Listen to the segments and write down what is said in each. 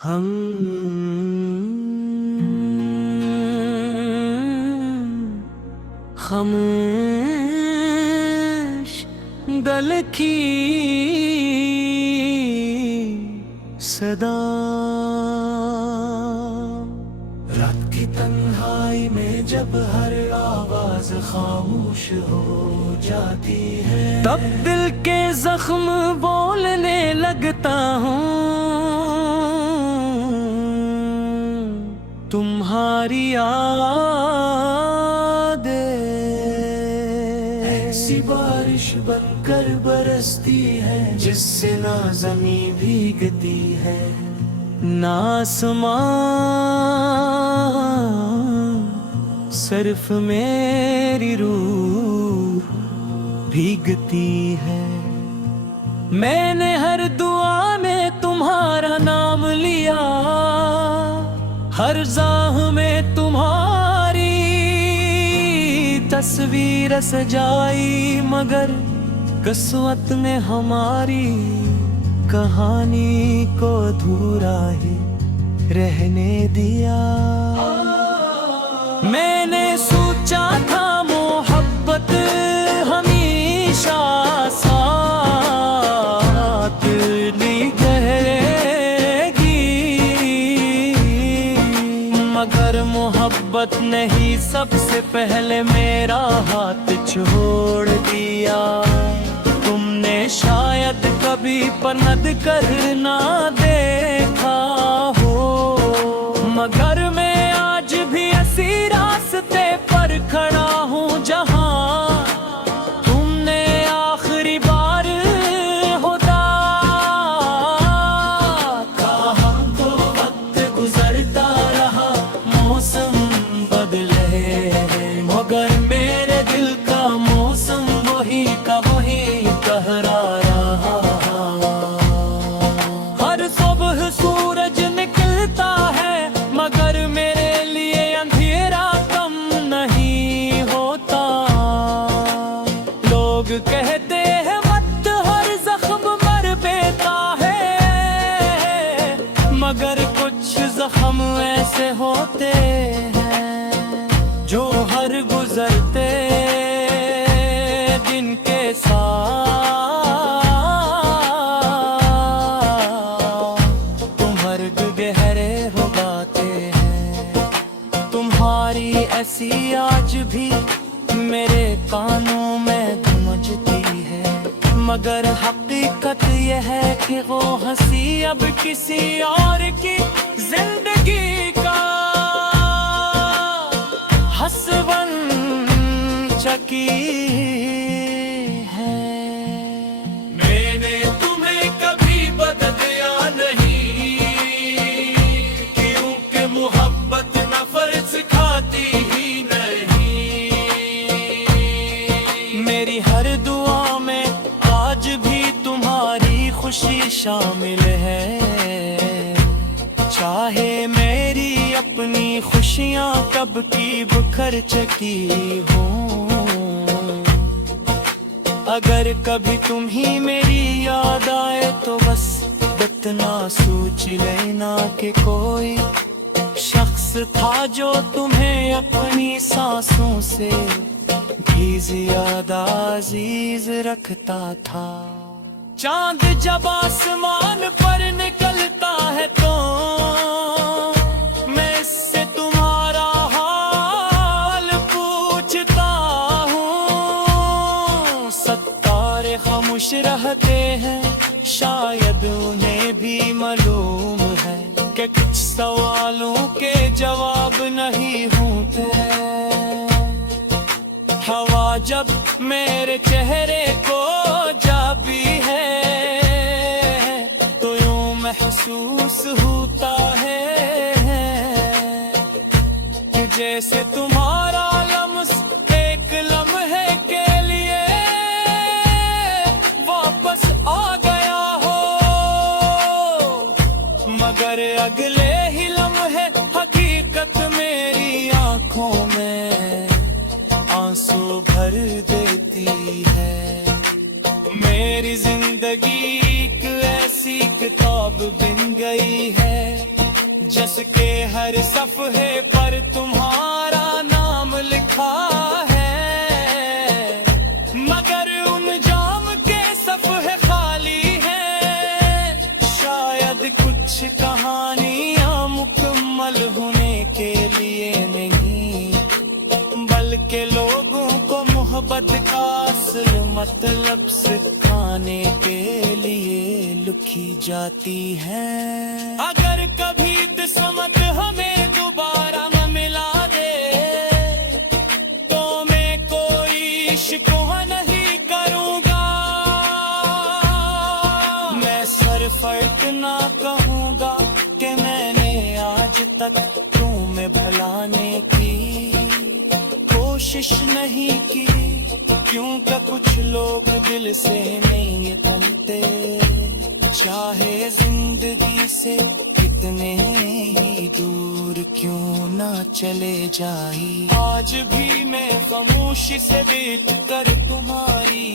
हम खामोश दल की सदा, रात की तन्हाई में जब हर आवाज खामोश हो जाती है, तब दिल के जख्म बोलने लगता हूँ। तुम्हारी यादें ऐसी बारिश बनकर बरसती है, जिससे ना ज़मीं भीगती है ना आसमां, सिर्फ मेरी रूह भीगती है। मैंने हर दुआ में तुम्हारा नाम लिया, हर जाह में तुम्हारी तस्वीर सजाई, मगर किस्मत ने हमारी कहानी को अधूरा ही रहने दिया। मैंने सोचा था मोहब्बत हमेशा साथ निभाएगी, मगर मोहब्बत ने ही सबसे पहले मेरा हाथ छोड़ दिया। तुमने शायद कभी पलट कर ना देखा हो, मगर मैं आज भी ऐसी रास्ते पर खड़ा हूँ जहाँ तुमने आखिरी बार होता। हमको वक्त गुजरता रहा, मौसम बदले, मगर मेरे दिल का मौसम वही का वही कहरा रहा। हर सुबह सूरज निकलता है, मगर मेरे लिए अंधेरा कम नहीं होता। लोग कहते हैं वक्त हर जख्म मर देता है, मगर कुछ जख्म ऐसे होते हैं जो हर गुजरते दिन के साथ तुम्हारे गहरे हो जाते हैं। तुम्हारी ऐसी आज भी मेरे कानों में गूंजती है, मगर हकीकत यह है कि वो हंसी अब किसी और की जिंदगी का हंसवन चकी है। मैंने तुम्हें कभी बदला नहीं, क्योंकि मोहब्बत नफरत सिखाती ही नहीं। मेरी हर दुआ में आज भी तुम्हारी खुशी शामिल है, चाहे मेरी अपनी खुशियाँ कब की बिखर चुकी हो। अगर कभी तुम ही मेरी याद आए तो बस इतना सोच लेना कि कोई शख्स था जो तुम्हें अपनी सांसों से भी ज्यादा अजीज रखता था। चांद जब आसमान पर निकलता है तो मैं इससे तुम्हारा हाल पूछता हूँ। सितारे खामोश रहते हैं, शायद उन्हें भी मालूम है कि कुछ सवालों के जवाब नहीं होते। हवा जब मेरे चेहरे को जाती है तो यूं महसूस होता है कि जैसे तुम्हारा लम्स एक लम्हे के लिए वापस आ गया हो, मगर अगले ही लम्हे हकीकत मेरी आंखों में आंसू भर देती है। मेरी जिंदगी एक ऐसी किताब बन गई है जिसके हर सफ़हे पर तुम्हारा नाम लिखा है, मगर उन जाम के सफ़हे खाली हैं। शायद कुछ कहानियाँ मुकम्मल होने के लिए नहीं, बल्कि लोगों को मोहब्बत का असल मतलब सिखाने के लिए लिखी जाती है। अगर कभी किस्मत हमें दोबारा न मिला दे, तो मैं कोई शिकवा नहीं करूँगा। मैं सिर्फ इतना कहूँगा कि मैंने आज तक तुम्हें भुलाने की कोशिश नहीं की, क्योंकि कुछ लोग दिल से नहीं बनते, चाहे जिंदगी से कितने ही दूर क्यों ना चले जाए। आज भी मैं खामोशी से बैठ कर तुम्हारी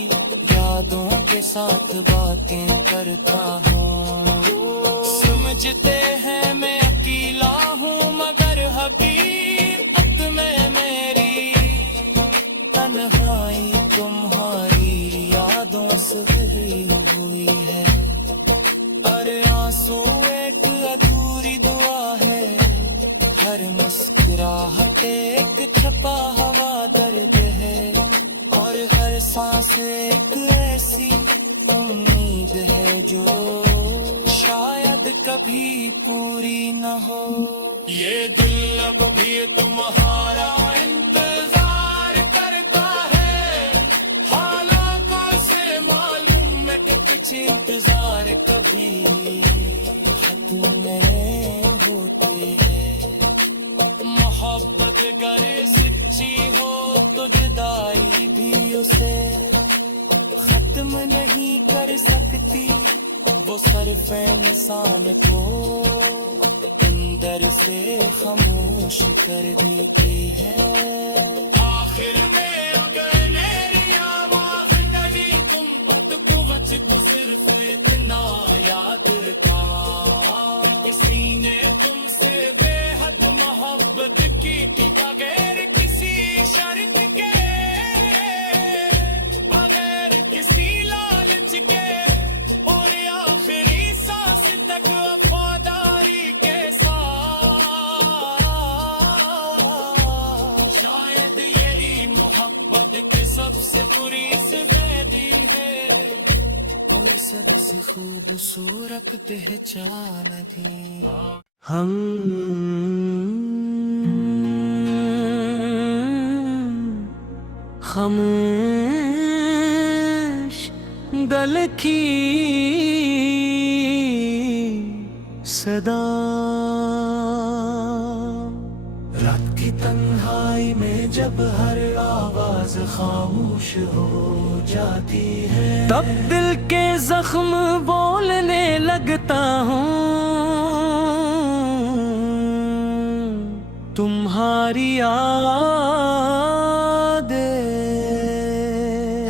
यादों के साथ बातें करता हूँ। समझते हैं मैं अकेला हूँ, मगर हकीकत में मेरी तन्हाई तुम्हारी यादों से भरी हुई है। अरे आंसू एक अधूरी दुआ है, हर मुस्कुराहट एक छपा हुआ दर्द है, और हर सांस एक ऐसी उम्मीद है जो शायद कभी पूरी न हो। ये दिल अब भी तुम्हारा इंतजार करता है, हालांकि से मालूम है कि कुछ इंतजार कभी खत्म नहीं होते हैं। मोहब्बत अगर सच्ची हो तो जुदाई भी उसे खत्म नहीं कर सकती, वो सिर्फ इंसान को अंदर से खामोश कर देती है। आखिर में अगर मेरी आवाज़ कभी तुम बदकुवत तो सिर्फ इतना याद रखा, किसी ने तुमसे बेहद मोहब्बत की थी, बगैर किसी शर्त के, बगैर किसी लालच के, और आखिरी सांस तक वफादारी के साथ। शायद यही मोहब्बत की सबसे बुरी सफेदी है, और सबसे खूबसूरत पहचान भी। हम खामोश गल की सदा, रात की तन्हाई में जब हर आवाज खामोश हो जाती है, तब दिल के जख्म बोलने लगता हूँ। तुम्हारी यादें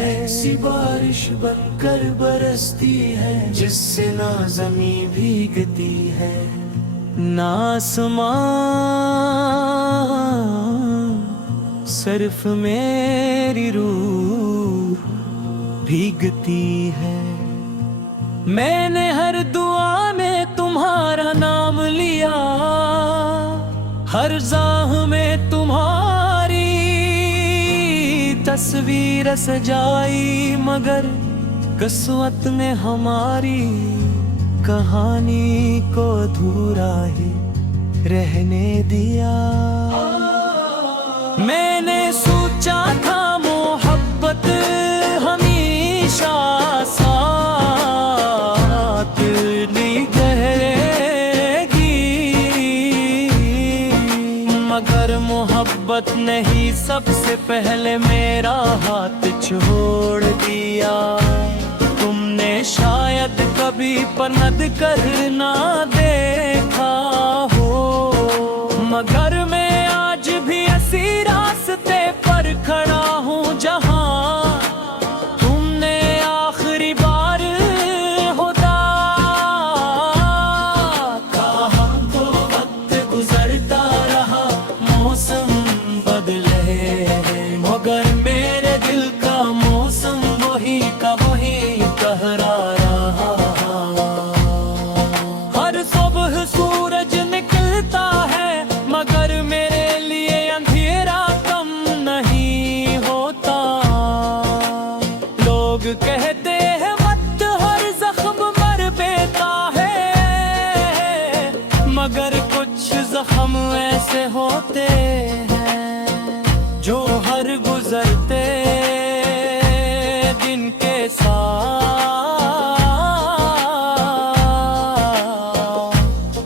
ऐसी बारिश बनकर बरसती है, जिससे ना ज़मीं भीगती है ना आसमां, सिर्फ मेरी रूह भीगती है। मैंने हर दुआ में तुम्हारा नाम लिया, हर जाह में तुम्हारी तस्वीर सजाई, मगर किस्मत ने हमारी कहानी को अधूरा ही रहने दिया। मैंने सोचा था मोहब्बत हमेशा साथ रहेगी, मगर मोहब्बत नहीं सबसे पहले मेरा हाथ छोड़ दिया। तुमने शायद कभी पनद कर ना देखा हो, मगर मैं आज भी ऐसी रास्ते पर खड़ा हूँ जहाँ तुमने आखिरी बार होता। हमको वक्त मगर कुछ जख्म ऐसे होते हैं जो हर गुजरते दिन के साथ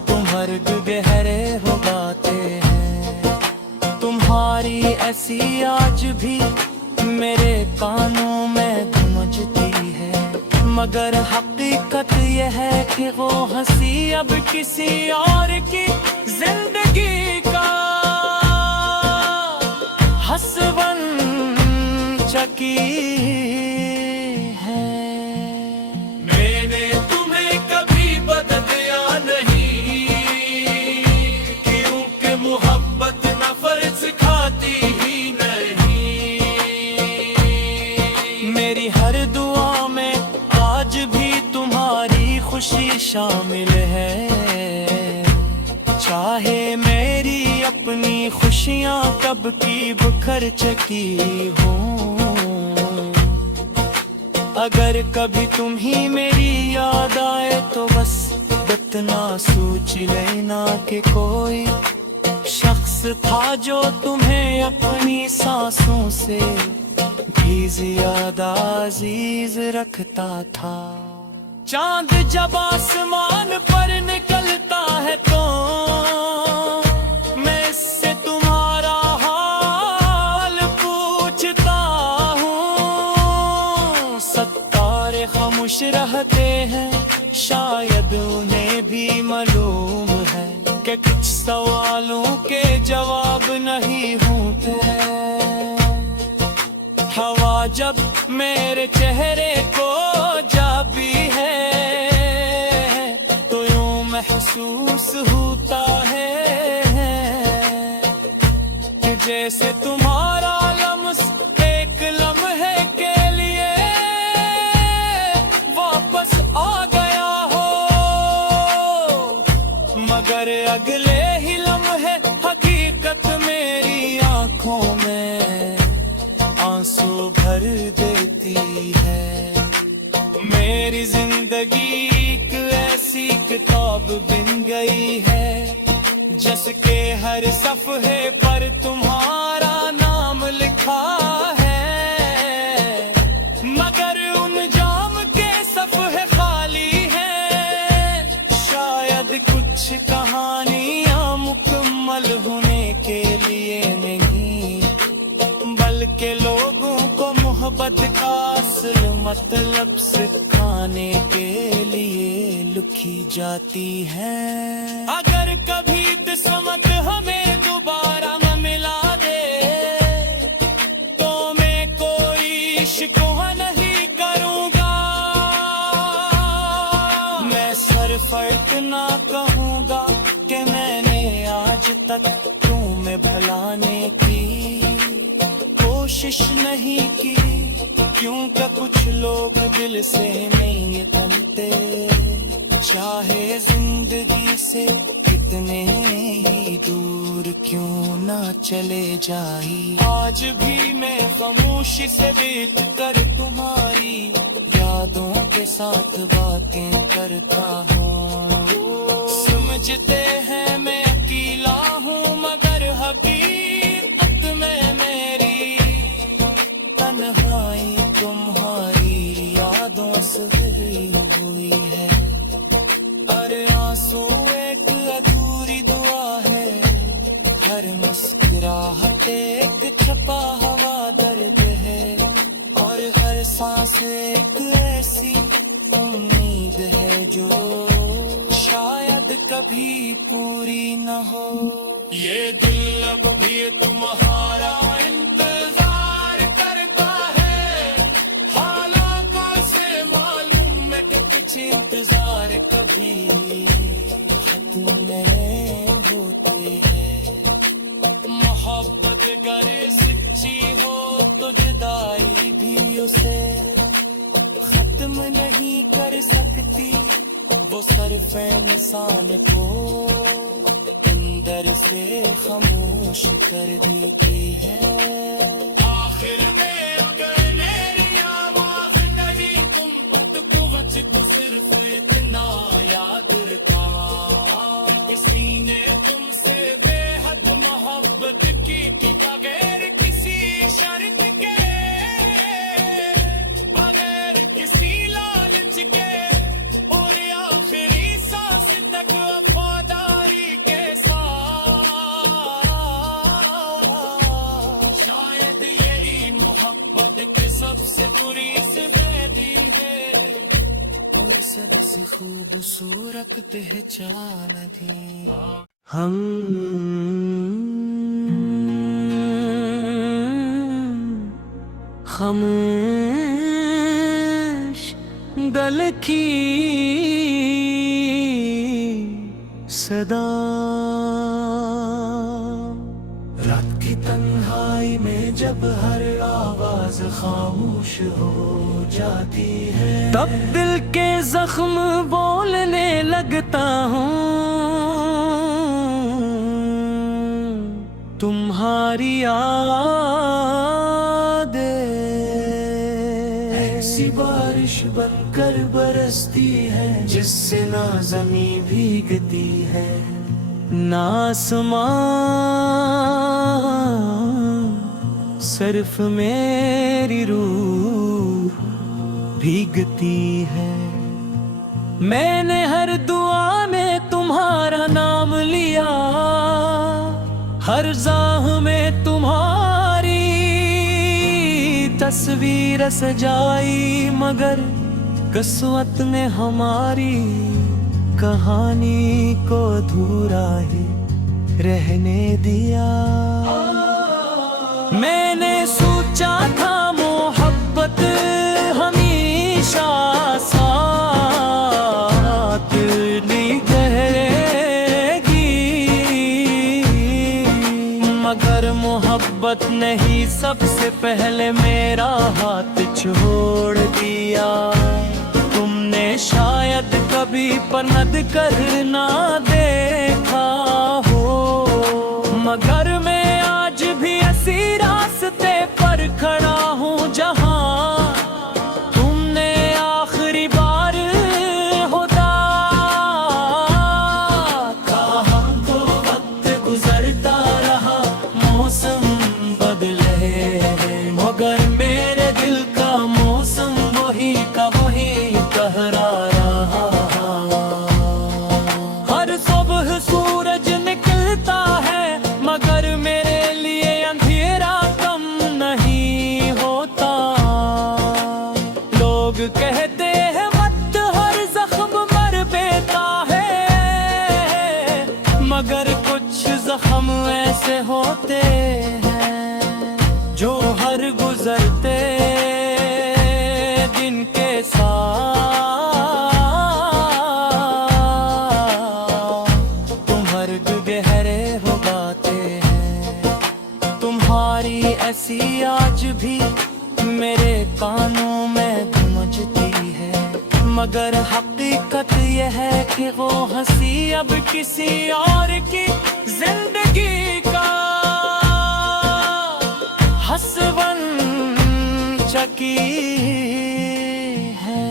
तुम हर गहरे हो गाते हैं। तुम्हारी ऐसी आज भी मेरे कानों में गूंजती है, मगर हकीकत यह है कि वो हंसी अब किसी और की जिंदगी का हंसवन चकी है। मैंने तुम्हें कभी बदला नहीं, क्योंकि मोहब्बत नफरत सिखाती ही नहीं। मेरी हर दुआ में आज भी तुम्हारी खुशी शामिल है, चाहे मेरी अपनी खुशियाँ कब की बिखर चुकी हो। अगर कभी तुम ही मेरी याद आए तो बस इतना सोच लेना कि कोई शख्स था जो तुम्हें अपनी सांसों से भी ज्यादा अजीज रखता था। चांद जब आसमान पर निकलता है तो मैं इससे तुम्हारा हाल पूछता हूँ। सितारे खामोश रहते हैं, शायद उन्हें भी मालूम है कि कुछ सवालों के जवाब नहीं होते। हवा जब मेरे चेहरे को जाती है तो यूं महसूस होता है कि जैसे तुम्हारा लम्स एक लम्हे के लिए वापस आ गया हो, मगर अगले ही लम्हे हकीकत मेरी आंखों में आंसू भर देती है। मेरी जिंदगी एक ऐसी किताब बन गई है जिसके हर सफ़हे पर तुम्हारा नाम लिखा है, मगर उन जाम के सफ़हे खाली हैं। शायद कुछ कहानियाँ मुकम्मल होने के लिए नहीं, बल्कि लोगों को मोहब्बत का असल मतलब सिखाने के लिए लिखी जाती है। अगर कभी किस्मत हमें दोबारा न मिला दे तो मैं कोई शिकवा नहीं करूँगा। मैं सिर्फ इतना कहूँगा कि मैंने आज तक तुम्हें भुलाने की कोशिश नहीं की, क्योंकि कुछ लोग दिल से नहीं थमते, चाहे जिंदगी से कितने ही दूर क्यों ना चले जाए। आज भी मैं खामोशी से बैठ कर तुम्हारी यादों के साथ बातें करता हूँ। समझते हैं मैं अकेला हूँ, मगर हकीकत में मेरी तन्हाई तुम्हारी यादों से घिरी हुई है। अरे आंसू एक अधूरी दुआ है, हर मुस्कुराहट एक छपा हुआ दर्द है, और हर सांस एक ऐसी उम्मीद है जो शायद कभी पूरी न हो। ये दिल अब भी तुम्हारा इंतजार करता है, हालांकि से मालूम है कि कुछ इंतजार कभी खत्म नहीं होते हैं। मोहब्बत अगर सच्ची हो तो जुदाई भी उसे खत्म नहीं कर सकती, वो सिर्फ इंसान को अंदर से खामोश कर देती है। आखिर में अगर मेरी आवाज कहीं तुम तो सिर्फ इतना याद रखा, किसी ऐसी खूबसूरत पहचान थी खामोश गल की सदा रात की तन्हाई में जब हर आवाज खामोश हो जाती है तब दिल के जख्म बोलने लगता हूँ तुम्हारी यादें ऐसी बारिश बनकर बरसती है जिससे ना ज़मीं भीगती है ना आसमां सिर्फ मेरी रूह भीगती है मैंने हर दुआ में तुम्हारा नाम लिया हर जाह में तुम्हारी तस्वीर सजाई मगर किस्मत ने हमारी कहानी को अधूरा ही रहने दिया मैंने सोचा था मोहब्बत हमेशा साथ निभाएगी मगर मोहब्बत नहीं सबसे पहले मेरा हाथ छोड़ दिया तुमने शायद कभी पलट कर ना देखा हो मगर मैं आज भी ऐसी रास्ते पर खड़ा हूँ जहाँ तुमने आखिरी बार होता कहा तो वक्त गुजरता रहा मौसम बदले मगर मेरे दिल का मौसम वही का वही कहरा रहा हर सुबह सूरज निकलता है मगर मेरे लिए अंधेरा कम नहीं होता लोग कहते हैं वक्त हर जख्म मर देता है मगर कुछ जख्म ऐसे होते हैं जो हर गुजरते दिन के साथ तुम्हारे गहरे हो गाते हैं तुम्हारी ऐसी आज भी मेरे कानों में गूंजती है मगर हकीकत यह है कि वो हंसी अब किसी और की जिंदगी का हंसवन चकी है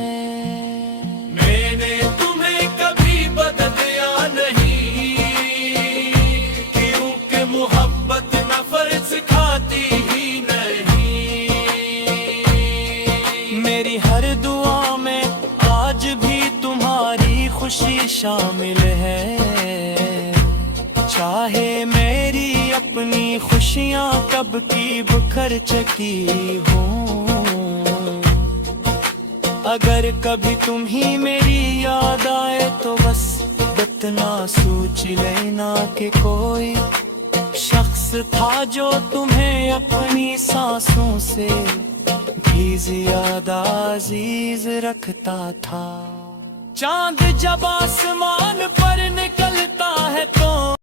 मैंने तुम्हें कभी बदला नहीं क्योंकि मोहब्बत नफरत सिखाती ही नहीं मेरी हर दुआ में आज भी तुम्हारी खुशी शामिल है चाहे मेरी अपनी खुशियाँ कब की बिखर चुकी हों अगर कभी तुम ही मेरी याद आए तो बस इतना सोच लेना कि कोई शख्स था जो तुम्हें अपनी सांसों से भी ज्यादा अजीज रखता था चांद जब आसमान पर निकलता है तो